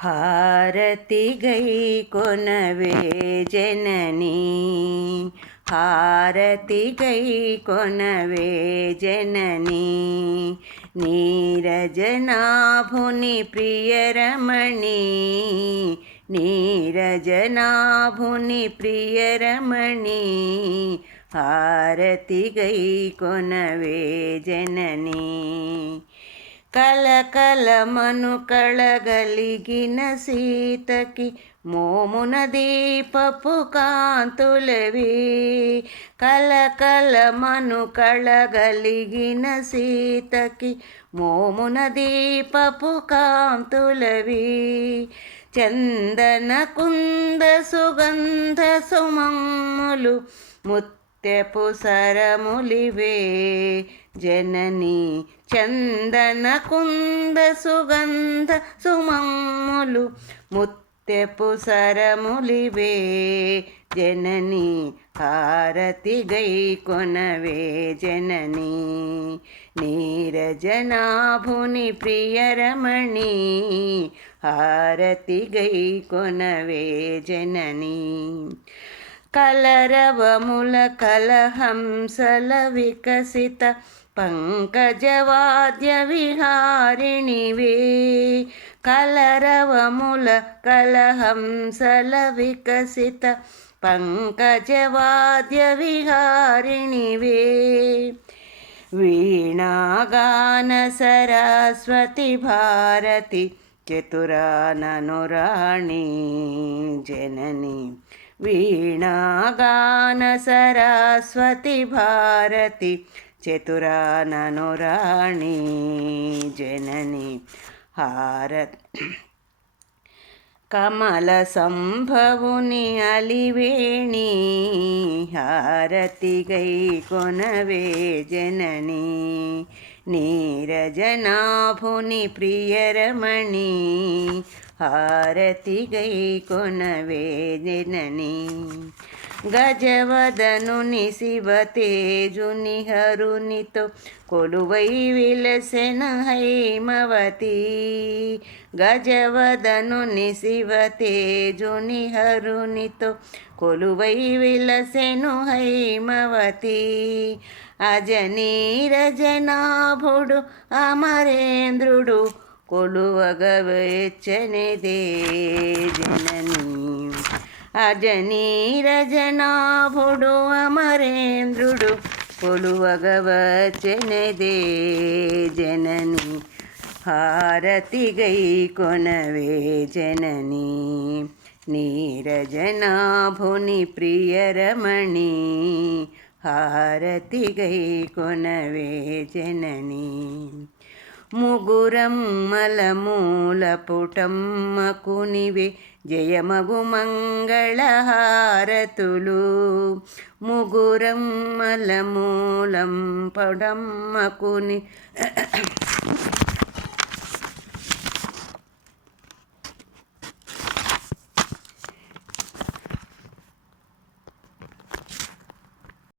హారతిగై కొనవే జననీ, హారతిగై కొనవే జననీ, నీరజనాభుని ప్రియరమణి, నీరజనాభుని ప్రియరమణి, హారతిగై కొనవే జననీ. కలకలమను కళగలిగిన సీతకి మోమున దీపపు కాంతులవి, కలకలమను కళగలిగిన సీతకి మోమున దీపపు కాంతులవి, చందన కుంద సుగంధ సుమమ్ములు ముత్యపు సరములివే జననీ. చందన కుంద సుగంధ సుమమ్ములు ముత్యపు సరములివే జననీ, హారతిగై కొనవే జననీ. నీరజనాభుని ప్రియరమణి, హారతిగై కొనవే జననీ. కలరవముల కలహంసల వికసిత పంకజవాద్య విహారిణివే, కలరవముల కలహంసల వికసిత పంకజవాద్య విహారిణివే, వీణాగాన సరస్వతి భారతి చతురాననురాణి జననీ. వీణాగాన సరస్వతి భారతి చతురాననురాణి జననీ, కమల సంభవుని అలివేణి, హారతిగై కొనవే జననీ. నీరజనాభుని ప్రియరమణి, హారతిగై కొనవే జననీ. గజవదనుని శివతేజుని హరునితో కొలువై విలసెన హైమవతి, గజవదనుని శివతేజుని హరునితో కొలువై విలసెను హైమవతి, అజనీరజనాభుడు అమరేంద్రుడు కొలువగవెచ్చనిదే జననీ. అజనీరజనాభుడు అమరేంద్రుడు కొలువగవచ్చనిదే జననీ, హారతిగై కొనవే జననీ. నీరజనాభుని ప్రియరమణి, హారతిగై కొనవే జననీ. ముగురమ్మల మూల పుటమ్మకునివే జయమగు మంగళహారతులు, ముగురమ్మల మూలం పుటమ్మకుని